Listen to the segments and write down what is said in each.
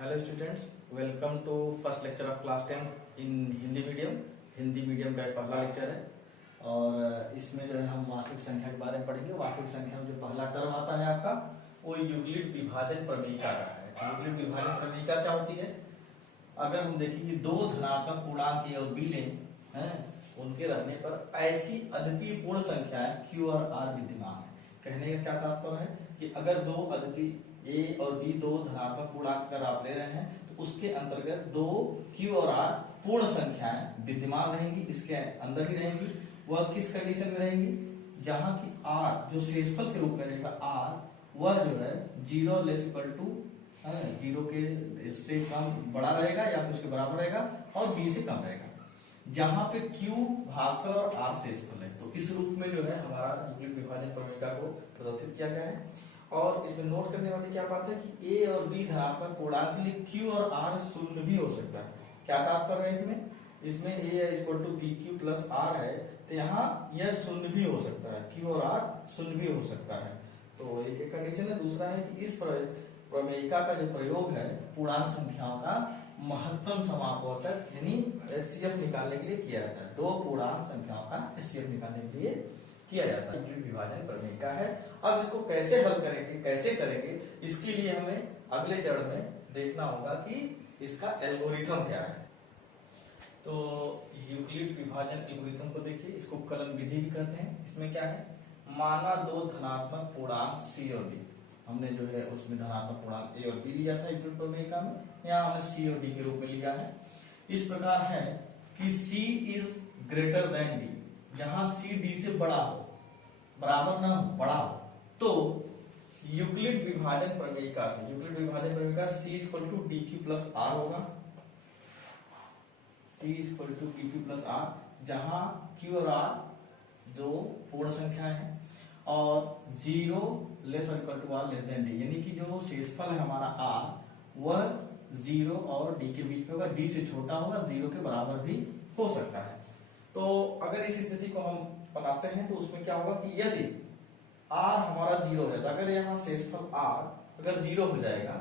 Hello students, welcome to first lecture of class 10 in Hindi medium. Hindi medium का पहला lecture है और इसमें जो है हम वास्तविक संख्या के बारे में पढ़ेंगे। वास्तविक संख्या में जो पहला टर्म आता है आपका वो यूक्लिड विभाजन प्रमेयिका का है। यूक्लिड विभाजन प्रमेयिका क्या होती है? अगर हम देखेंगे दो धनात्मक पूर्णांक ए और बी लें हैं, उनके रहने पर ऐसी अद्वितीय पूर्ण संख्याएं Q और R विद्यमान है। कहने का क्या तात्पर्य है कि अगर दो अद्वितीय ए और बी दो धनात्मक पूर्णांक अगर आप ले रहे हैं तो उसके अंतर्गत दो Q और R पूर्ण संख्याएं विद्यमान रहेंगी, इसके अंदर ही रहेंगी। वह किस कंडीशन में रहेंगी? जहां की R जो शेषफल के रूप में रहेगा R, वह जो है 0 लेस इक्वल टू 0 के से कम बड़ा रहेगा या फिर उसके बराबर रहेगा और B से कम रहेगा। जहां पे Q भागफल और R शेषफल है, तो इस रूप में जो है हमारा यूक्लिड विभाजन प्रमेयिका को प्रदर्शित किया गया है। और इसमें नोट करने वाली क्या बात है कि A और B धनात्मक पूर्णांक के लिए Q और R शून्य भी हो सकता है। क्या तात्पर्य है इसमें? इसमें A equal to BQ plus R है, तो यहाँ यह शून्य भी हो सकता है, Q और R शून्य भी हो सकता है। तो एक कंडीशन है। दूसरा है कि इस प्रमेयिका का जो प्रयोग है पूर्णांक संख्याओं का महत्तम समापवर्तक यानी HCF निकालने के लिए किया जाता है। दो पूर्णांक संख्याओं का HCF निकालने के लिए किया जाता है। यूक्लिड विभाजन प्रमेयिका है। अब इसको कैसे हल करेंगे, कैसे करेंगे, इसके लिए हमें अगले चरण में देखना होगा कि इसका एल्गोरिथम क्या है। तो यूक्लिड विभाजन एल्गोरिथम को देखिए, इसको कलन विधि भी कहते हैं। इसमें क्या है? माना दो धनात्मक पूर्णांक C और D, हमने जो है उसमें धनात्मक पूर्णांक A और B लिया था यूक्लिड प्रमेयिका में, यहाँ हमने C और D के रूप में लिया है। इस प्रकार है कि C is greater than D, जहां C D से बड़ा हो, बराबर ना हो, बड़ा हो, तो यूक्लिड विभाजन प्रमेयिका से C equal to DQ plus R होगा। C equal to DQ plus R, जहां Q और R दो पूर्ण संख्याएं हैं और 0 लेस और equal to R less than D, यानी कि जो शेषफल है हमारा R वह 0 और D के बीच में होगा, D से छोटा होगा, 0 के बराबर भी हो सकता है। तो अगर इस स्थिति को हम बनाते हैं तो उसमें क्या होगा कि यदि R हमारा 0 हो जाता है, अगर यहाँ शेषफल R अगर 0 हो जाएगा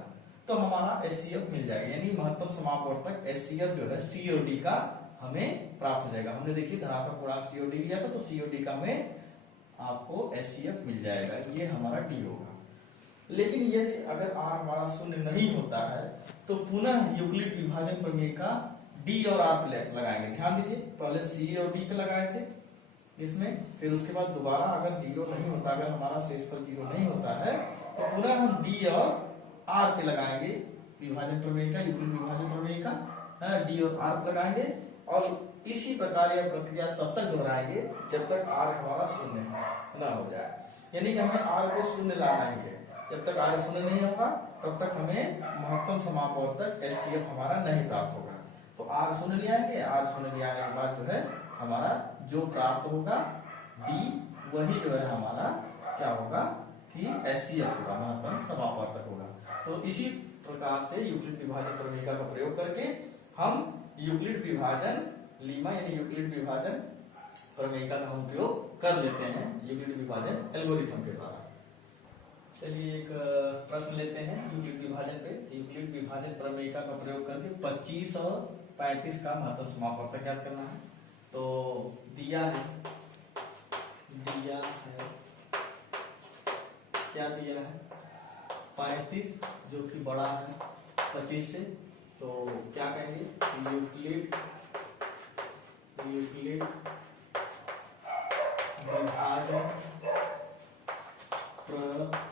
तो हमारा HCF मिल जाएगा, यानी महत्तम समापवर्तक HCF जो है C और D का हमें प्राप्त हो जाएगा। हमने देखिए धनात्मक पूर्णांक C और D लिया था, तो C और D का हमें आपको HCF मिल जाएगा, ये हमारा D होगा। लेकिन यदि अगर R हमारा शून्य नहीं होता है तो पुनः यूक्लिड विभाजन प्रमेयिका D और R पे लगाएंगे। ध्यान दीजिए, पहले C और D पे लगाए थे इसमें, फिर उसके बाद दोबारा अगर 0 नहीं होता, अगर हमारा शेषफल 0 नहीं होता है तो पुनः हम D और R पे लगाएंगे विभाजन प्रमेयिका, यूक्लिड विभाजन प्रमेयिका D और R पे लगाएंगे और इसी प्रकार यह प्रक्रिया तब तक दोहराएंगे जब तक R हमारा शून्य न हो जाए। यानी कि हमें R को शून्य लाना ही है। जब तक R शून्य नहीं होगा तब तक हमें महत्तम समापवर्तक HCF हमारा नहीं प्राप्त होगा। तो R शून्य ले आएंगे, R शून्य ले आने के बाद जो है हमारा जो प्राप्त होगा D, वही जो है हमारा क्या होगा कि HCF होगा, महत्तम समापवर्तक होगा। तो इसी प्रकार से यूक्लिड विभाजन प्रमेयिका का प्रयोग करके हम यूक्लिड विभाजन लीमा यानी यूक्लिड विभाजन प्रमेयिका का हम उपयोग कर लेते हैं यूक्लिड विभाजन एल्गोरिथम के द्वारा। चलिए एक प्रश्न लेते हैं यूक्लिड विभाजन पे। यूक्लिड विभाजन प्रमेयिका का प्रयोग करके 25 और 35 का महत्तम समापवर्तक ज्ञात करना है। तो दिया है क्या दिया है? 35 जो कि बड़ा है 25 से, तो क्या कहेंगे? यूक्लिड विभाजन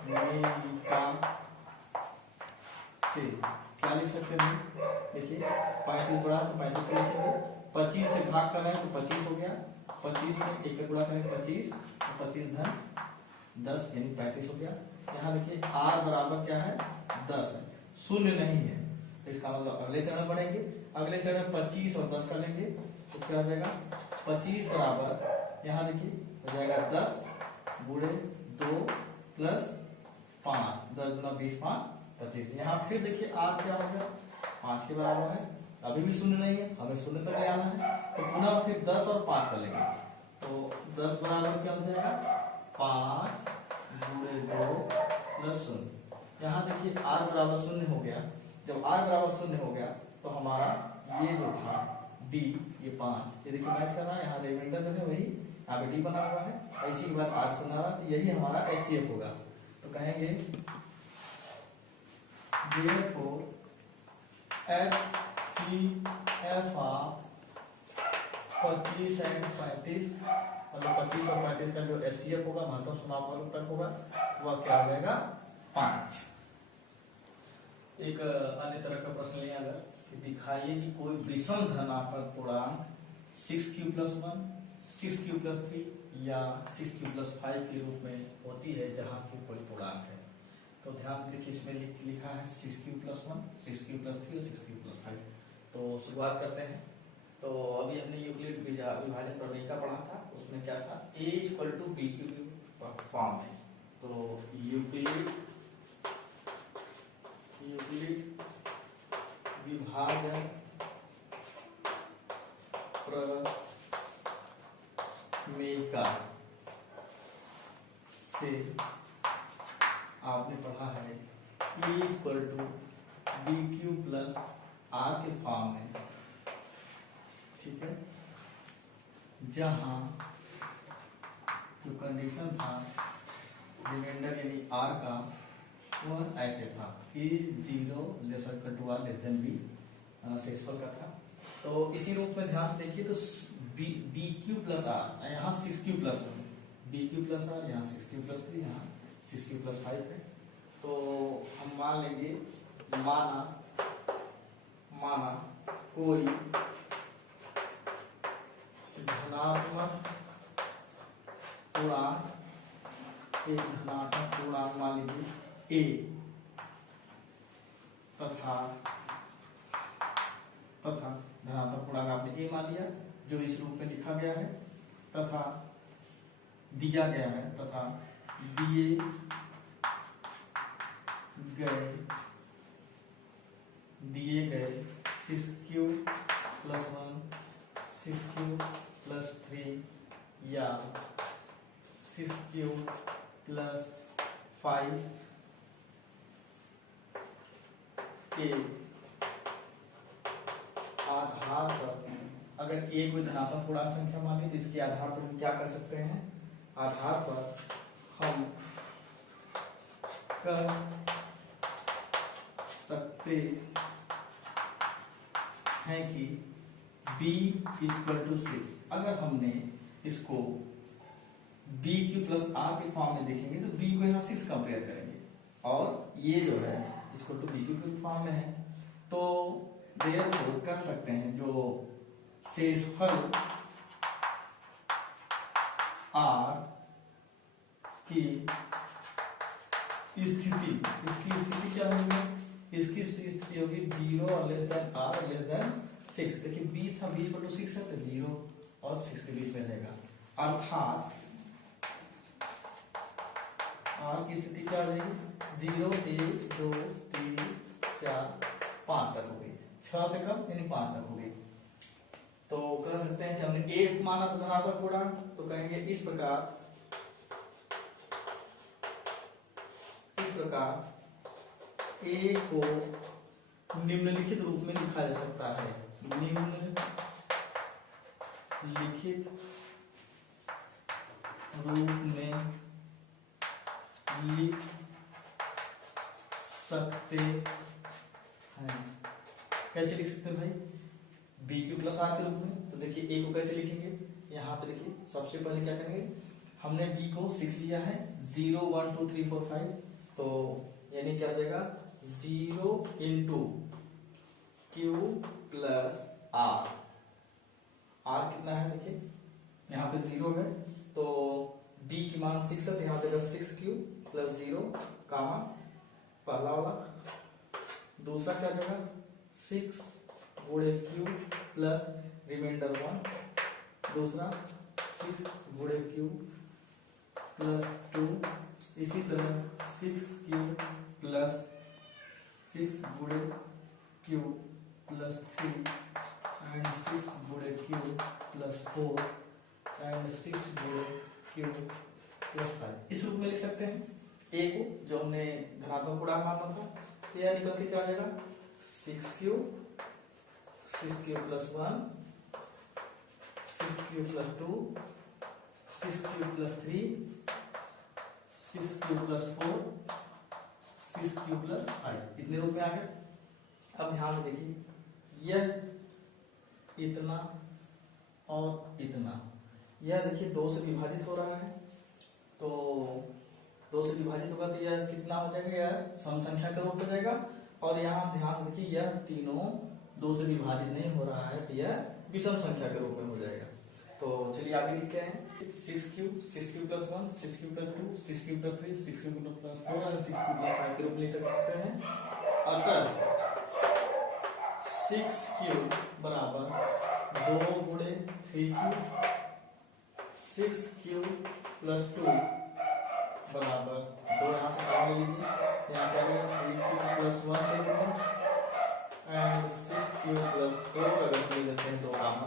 प्रमेयिका से क्या लिख सकते हैं? देखिए 35 बड़ा तो 35 को लिखेंगे, 25 से भाग करना है तो 25 हो गया, 25 में 1 का गुणा करेंगे 25, 25 धन 10 यानी 35 हो गया। यहाँ देखिए R बराबर क्या है? 10 है, शून्य नहीं है, तो इसका मतलब अगले चरण बढ़ेंगे। अगले चरण में 25 और 10 कर लेंगे तो क्या हो जाएगा? 25 बराबर यहाँ देखिए हो जाएगा 10 गुणे 2 प्लस 5, 10 गुना 20 5 25। यहाँ फिर देखिए R क्या हो गया? 5 के बराबर है, अभी भी शून्य नहीं है, हमें शून्य तक ले आना है, तो पुनः फिर 10 और 5 कर लेंगे। तो 10 बराबर क्या हो जाएगा? 5 गुणे 2 प्लस 0। यहाँ देखिए R बराबर 0 हो गया, जब r बराबर 0 हो गया तो हमारा ये जो था d, ये 5, ये देखिए मैच कर रहा है, यहाँ रिमाइंडर जो है वही यहाँ पे d बना हुआ है, और इसी के बाद r सुना रहा है, तो यही हमारा HCF होगा। तो कहेंगे therefore HCF ऑफ 25 एंड 35, मतलब 25 और 35 का जो HCF होगा, महत्तम समापक होगा, वह क्या हो जाएगा 5। एक अन्य तरह का प्रश्न लिया अगर कि दिखाइए कि कोई विषम धनात्मक पूर्णांक 6q+1, 6q+3 या 6q+5 के रूप में होती है जहाँ की कोई पूर्णांक है। तो ध्यान से देखिए, इसमें लिखा है 6q+1, 6q+3 और 6q+5। तो शुरुआत करते हैं। तो अभी हमने यूक्लिड विभाजन प्रमेय का पढ़ा था, उसमें क्या था, a = bq फॉर्म है। तो यूक्लिड विभाजन प्रमेय से आपने पढ़ा है E = BQ + R के फॉर्म में, ठीक है, जहां जो कंडीशन था रिमाइंडर यानी R का, वह ऐसे था कि 0 ≤ R b शेषफल का था। तो इसी रूप में ध्यान से देखिए, तो BQ + R, यहाँ 6q+1, BQ + R, यहाँ 6q+3, यहाँ 6q+5 है। तो हम मान लेंगे, माना कोई धनात्मक पूर्णांक, एक धनात्मक पूर्णांक मान लीजिए a, तथा धनात्मक पूर्णांक आपने a मान लिया जो इस रूप में लिखा गया है, तथा दिया गया है, तथा दिए गए 6q+1, 6q+3 या 6q+5 के आधार पर, अगर एक कोई धनात्मक पूर्णांक संख्या मान ली, तो इसके आधार पर हम क्या कर सकते हैं, आधार पर हम कर सकते हैं कि b = 6। अगर हमने इसको BQ + R के फॉर्म में देखेंगे तो b को यहाँ 6 कंपेयर करेंगे, और ये जो है इसको तो BQ के फॉर्म में है, तो therefore कह सकते हैं जो शेषफल R की स्थिति, इसकी स्थिति क्या होगी, इसकी स्थिति होगी 0 और R < 6। देखिए b था, b = 6 है, तो 0 और 6 के बीच में रहेगा, अर्थात R की स्थिति क्या हो जाएगी, 0, 1, 2, 3, 4, 5 तक होगी, 6 से कम यानी 5 तक होगी। तो कह सकते हैं कि हमने a माना था धनात्मक पूर्णांक, तो कहेंगे इस प्रकार a को निम्नलिखित रूप में लिखा जा सकता है, निम्नलिखित रूप में लिख सकते हैं। कैसे लिख सकते हैं भाई, BQ + R के रूप में। तो देखिए a को कैसे लिखेंगे, यहाँ पे देखिए सबसे पहले क्या करेंगे, हमने b को 6 लिया है, 0, 1, 2, 3, 4, 5, तो यानी क्या हो जाएगा 0 × Q + R। R कितना है देखिए, यहाँ पे 0 है, तो d की मान 6 है, तो यहाँ देगा 6q + 0, पहला वाला। दूसरा क्या देगा 6 × Q + रिमाइंडर 1, दूसरा 6 × Q + 2, इसी तरह 6q + 6 × Q + 3 and 6 × Q + 4 and 6 × Q + 5। इस रूप में लिख सकते हैं a को, जो हमने धनात्मक पूर्णांक माना था। तो यह निकल के क्या आ जाएगा 6 cube 6 cube plus 1 6 cube plus 2 6 cube plus 3 6 cube plus 4 6 cube plus 5 इतने रूप में आ गए। अब ध्यान से देखिए यह इतना और इतना, यह देखिए 2 से विभाजित हो रहा है, तो 2 से विभाजित होगा तो यह कितना हो जाएगा, यह सम संख्या का रूप हो जाएगा। और यहाँ ध्यान से देखिए यह तीनों 2 से विभाजित नहीं हो रहा है तो यह विषम संख्या के रूप में हो जाएगा। तो चलिए आगे लिखते हैं 6 cube plus 1 6 cube plus 2 6 cube plus 3 6 cube plus 4 और 6 क्यूब प्लस 5 के रूप में लिख सकते हैं। अतः 6 क्यूब बराबर 2 गुणे 3 क्यूब 6 क्यूब प्लस 2 बराबर 2, यहाँ से काम ले लीजिए, यहाँ क्या आएगा 3 क्यूब प्लस 1 के रूप में एंड 6 क्यूब प्लस 4 अगर ले लेते हैं 2 काम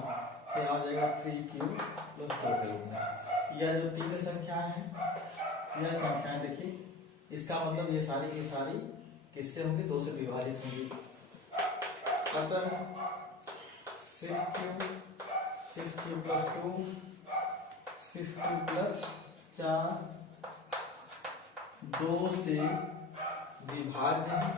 तो यहाँ हो जाएगा 3 क्यूब प्लस 2 के रूप में। यह जो तीन संख्याएं हैं, यह संख्याएं देखिए, इसका मतलब ये सारी किससे होंगी, 2 से विभाजित होंगी। अतः 6 क्यूब प्लस 2 6 क्यूब प्लस 4 2 से विभाज्य है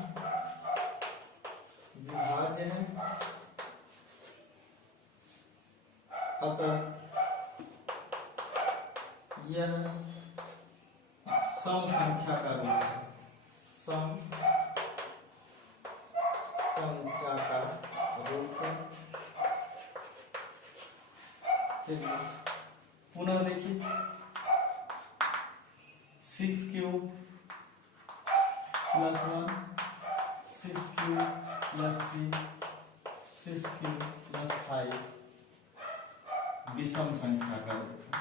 अतः यह सम संख्या का रूप है, सम संख्या का रूप है। चलिए पुनः देखिए 6 cube plus 1 6 cube plus 3 6 cube plus 5 विषम संख्या का रूप है,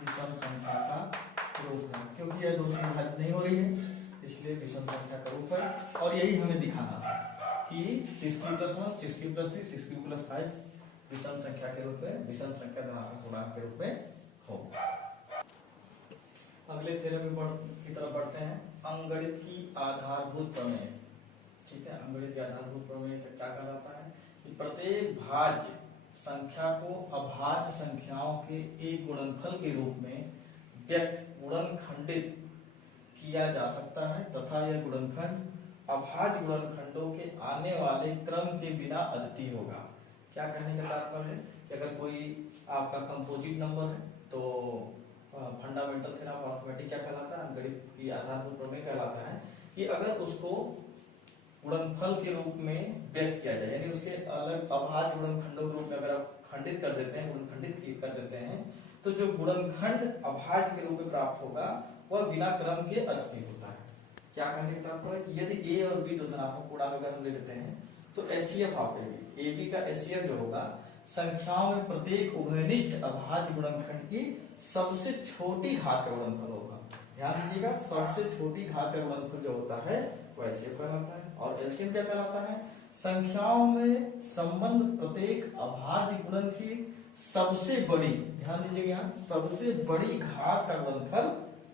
विषम संख्या का रूप है, क्योंकि यह 2 से विभाजित नहीं हो रही है इसलिए विषम संख्या का रूप है। और यही हमें दिखाना था कि 6 cube plus 1 6 cube plus 3 6 cube plus 5 विषम संख्या के रूप में, विषम संख्या धनात्मक पूर्णांक के रूप में हो। अगले थ्योरम की तरफ बढ़ते हैं, अंकगणित की आधारभूत प्रमेय। ठीक है, अंकगणित की आधारभूत प्रमेय क्या कहलाता है कि प्रत्येक भाज्य संख्या को अभाज्य संख्याओं के एक गुणनफल के रूप में गुणनखंडित किया जा सकता है तथा यह गुणनखंड अभाज्य गुणनखंडों के आने वाले क्रम के बिना अद्वितीय होगा। क्या कहने का तात्पर्य है कि अगर कोई आपका कंपोजिट नंबर है तो फंडामेंटल थ्योरम ऑफ अरिथमेटिक क्या कहलाता है, अंकगणित की आधारभूत प्रमेय कहलाता है कि अगर उसको गुणनफल के रूप में व्यक्त किया जाए, यानी उसके अलग अभाज्य गुणनखंडों के रूप में अगर आप खंडित कर देते हैं, गुणनखंडित कर देते हैं, तो जो गुणनखंड अभाज्य के रूप में प्राप्त होगा वह बिना क्रम के अद्वितीय होता है। क्या कहने का तात्पर्य है कि यदि ए और बी दो धनात्मक पूर्णांक अगर हम ले लेते हैं तो एचसीएफ ऑफ ए बी का एचसीएफ जो होगा संख्याओं में प्रत्येक उभयनिष्ठ अभाज्य गुणनखंड की सबसे छोटी घात का गुणनफल होगा। ध्यान दीजिएगा, सबसे छोटी घात का गुणनफल जो होता है वह एचसीएफ कहलाता है। और एलसीएम क्या कहलाता है, संख्याओं में संबंध प्रत्येक अभाज्य गुणन की सबसे बड़ी, ध्यान दीजिएगा यहाँ, सबसे बड़ी घात का गुणनफल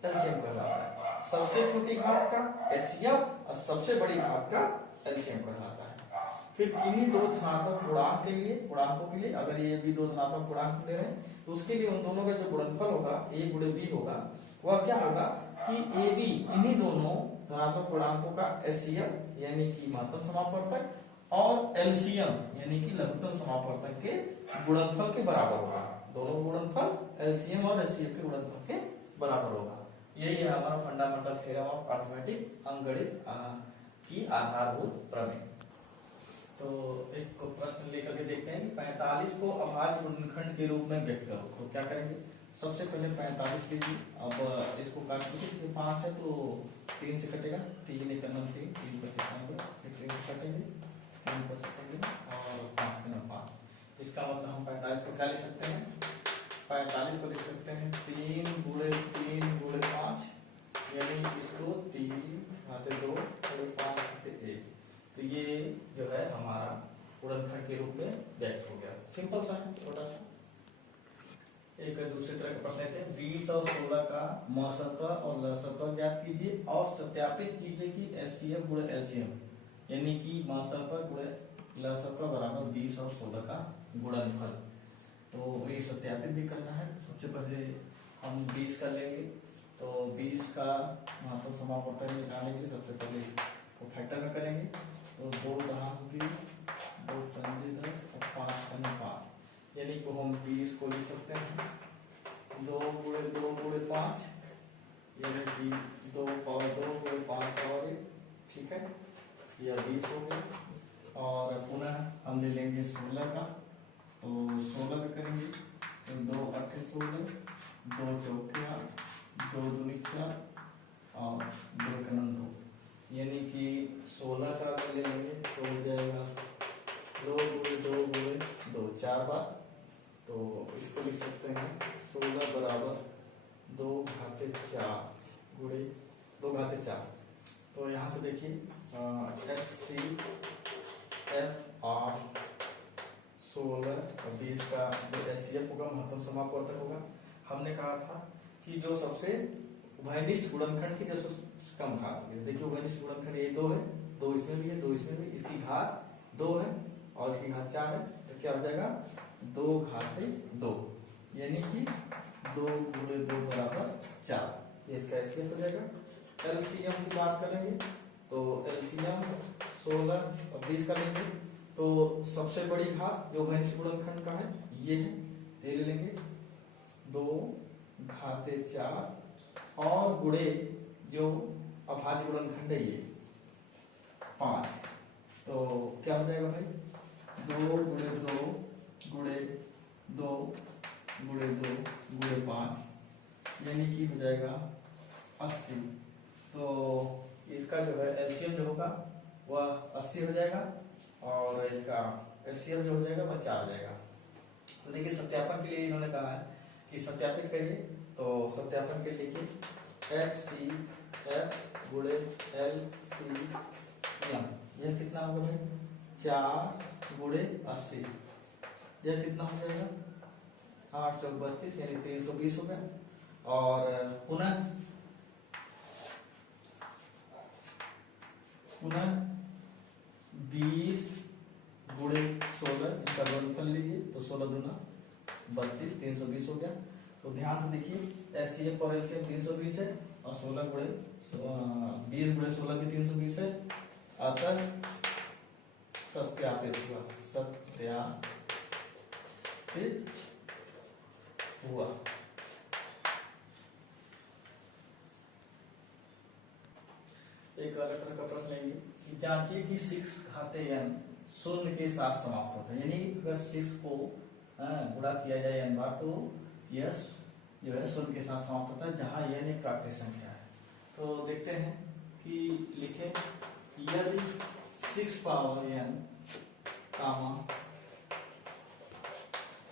एलसीएम कहलाता है। सबसे छोटी घात का एचसीएफ और सबसे बड़ी घात का एलसीएम कहलाता है। फिर किन्हीं दो धनात्मक पूर्णांकों के लिए अगर ये भी दो धनात्मक पूर्णांक ले रहे हैं तो उसके लिए उन दोनों का जो गुणनफल होगा ए गुणे बी होगा, वह क्या होगा कि ए बी इन्हीं दोनों धनात्मक पूर्णांकों का एचसीएफ यानी कि महत्तम समापवर्तक और एलसीएम यानी कि लघुत्तम समापवर्तक के गुणनफल के बराबर होगा। दोनों गुणनफल एलसीएम और एचसीएफ के गुणनफल के बराबर होगा। यही है हमारा फंडामेंटल थ्योरम ऑफ अरिथमेटिक, अंकगणित की आधारभूत प्रमेय। तो एक प्रश्न लेकर के देखते हैं कि 45 को अभाज्य गुणनखंड के रूप में व्यक्त करो। तो क्या करेंगे, सबसे पहले 45 लीजिए, अब इसको काट लीजिए, 5 है तो 3 से कटेगा, 3 एक 9 3 3 पर कटेंगे 3 पर कटेंगे और 5 के 5। इसका मतलब हम 45 को क्या लिख सकते हैं, 45 को लिख सकते हैं 3 गुणे 5 यानी इसको 3 घाते 2 और 5 घाते 1। तो ये जो है हमारा गुणनखंड के रूप में व्यक्त हो गया। सिंपल सा है, छोटा सा। एक दूसरी तरह का प्रश्न लेते हैं। 20 और 16 का मसत्व और लसत्व ज्ञात कीजिए और सत्यापित कीजिए कि एचसीएफ गुणे एलसीएम यानी कि मसत्व गुणे लसत्व बराबर 20 और 16 का गुणनफल। तो ये सत्यापित भी करना है। सबसे पहले हम 20 का लेंगे, तो 20 का महत्व समापवर्तन निकालने के लिए सबसे पहले को फैक्टर में करेंगे। तो 2 दहाक 20, 2 पंजे 10 और 5 पन्ने 5, यानी को हम 20 को लिख सकते हैं 2 गुणे 2 गुणे 5, यानी कि 2 पावर 2 गुणे 5 पावर 1, ठीक है, यह 20 हो गया। और पुनः हम ले लेंगे 16 का, तो 16 में करेंगे तो 2 8 16, 2 चौके 8, 2 दूनी 4 और 2 कनम 2, यानी कि 16 का अगर ले लेंगे तो हो जाएगा 2 गुणे 2 गुणे 2 4 बार। तो इसको लिख सकते हैं 16 बराबर 2 घाते 4 गुणे 2 घाते 4। तो यहाँ से देखिए HCFR 16 और 20 का जो HCF होगा महत्तम समापवर्तक होगा। हमने कहा था कि जो सबसे उभयनिष्ठ गुणनखंड की जब कम घात होगी। देखिए उभयनिष्ठ गुणनखंड ये 2 है, 2 इसमें भी है, 2 इसमें भी, इसकी घात 2 है और इसकी घात 4 है, तो क्या हो जाएगा 2 घाते 2, यानी कि 2 गुणे 2 बराबर 4, ये इसका एचसीएफ हो जाएगा। एलसीएम की बात करेंगे तो एलसीएम 16 और 20 का लेंगे, तो सबसे बड़ी घात जो उभयनिष्ठ गुणनखंड का है ये है, ये ले लेंगे 2 घाते 4 और गुणे जो अभाज्य गुणनखंड है ये 5, तो क्या हो जाएगा भाई 2 गुणे 2 गुणे 2 गुणे 2 गुणे 5, यानी कि हो जाएगा 80। तो इसका जो है एलसीएम जो होगा वह 80 हो जाएगा और इसका एचसीएफ जो हो जाएगा वह 4 हो जाएगा। तो देखिए सत्यापन के लिए इन्होंने कहा है कि सत्यापित करिए, तो सत्यापन के लिए लिखिए HCF गुणे LCM, यह कितना होगा भाई 4 गुणे 80, यह कितना हो जाएगा 8 चौक 32, यानी 320 हो गया। और पुनः 20 गुणे 16 इसका गुणनफल लीजिए, तो 16 दूना 32, 320 हो गया। तो ध्यान से देखिए एचसीएफ और एलसीएम 320 है और 16 गुणे 20 गुणे 16 भी 320 है, अतः सत्यापित हुआ, सत्यापित हुआ। एक अलग तरह का प्रश्न लेंगे कि जांचिए कि 6 घाते n शून्य के साथ समाप्त होता है, यानी अगर 6 को गुणा किया जाए n बार तो यह जो है शून्य के साथ समाप्त होता है, जहां n एक प्राकृतिक संख्या है। तो देखते हैं कि लिखे यदि 6 पावर n कामा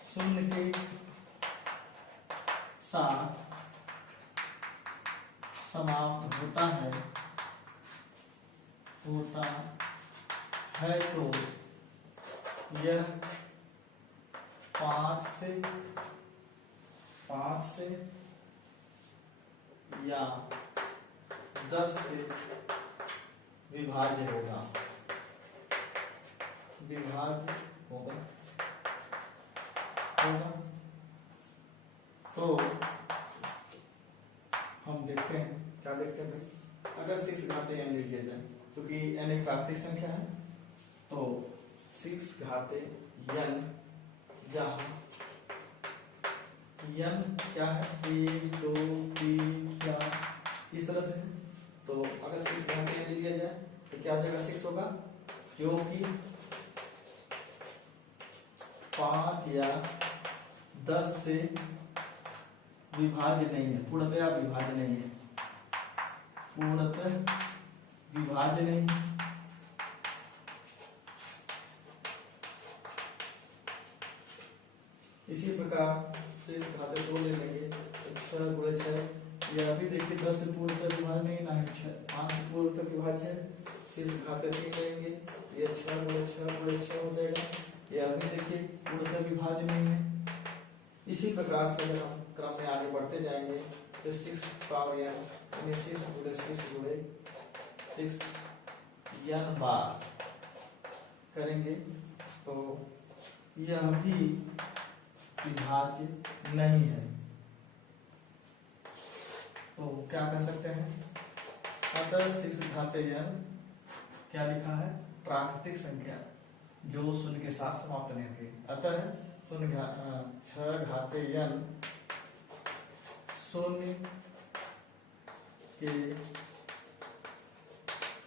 शून्य के साथ समाप्त होता है तो यह 5 से या 10 से विभाज्य होगा, तो हम देखते हैं क्या देखते हैं भाई, अगर 6 घाते n ले लिया जाए क्योंकि n एक प्राकृतिक संख्या है, तो 6 घाते n जहां n क्या है 1 2 3 4 इस तरह से, तो अगर 6 घाते n ले लिया जाए तो क्या हो जाएगा 6 होगा, जो कि 5 या 10 से विभाज्य नहीं है, पूर्णतः विभाज्य नहीं है, पूर्णतः विभाज्य नहीं है। इसी प्रकार शेष घाते 2 ले लेंगे तो 6 गुणे 6, यह भी देखिए 10 से पूर्णतः विभाज्य नहीं ना है, 5 से पूर्णतः विभाज्य है। शेष घाते 3 लेंगे, यह 6 गुणे 6 गुणे 6 हो जाएगा, यह भी देखिए पूर्णतः विभाज्य नहीं है। इसी प्रकार से अगर हम क्रम में आगे बढ़ते जाएंगे तो 6 पावर n यानी 6 गुणे 6 n बार करेंगे तो यह भी विभाज्य नहीं है। तो क्या कर सकते हैं, अतः 6 घाते n क्या लिखा है, प्राकृतिक संख्या जो शून्य के साथ समाप्त नहीं होगी। अतः 6 घाते n शून्य के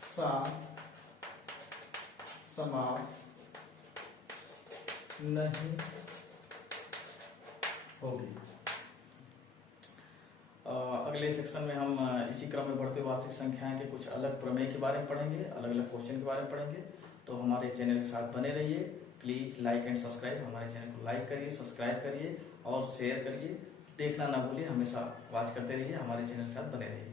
साथ समाप्त नहीं होगी। अगले सेक्शन में हम इसी क्रम में बढ़ते वास्तविक संख्याएं के कुछ अलग प्रमेय के बारे में पढ़ेंगे, अलग अलग क्वेश्चन के बारे में पढ़ेंगे। तो हमारे चैनल के साथ बने रहिए। प्लीज़ लाइक एंड सब्सक्राइब, हमारे चैनल को लाइक करिए, सब्सक्राइब करिए और शेयर करिए। देखना ना भूलिए, हमेशा वॉच करते रहिए, हमारे चैनल के साथ बने रहिए।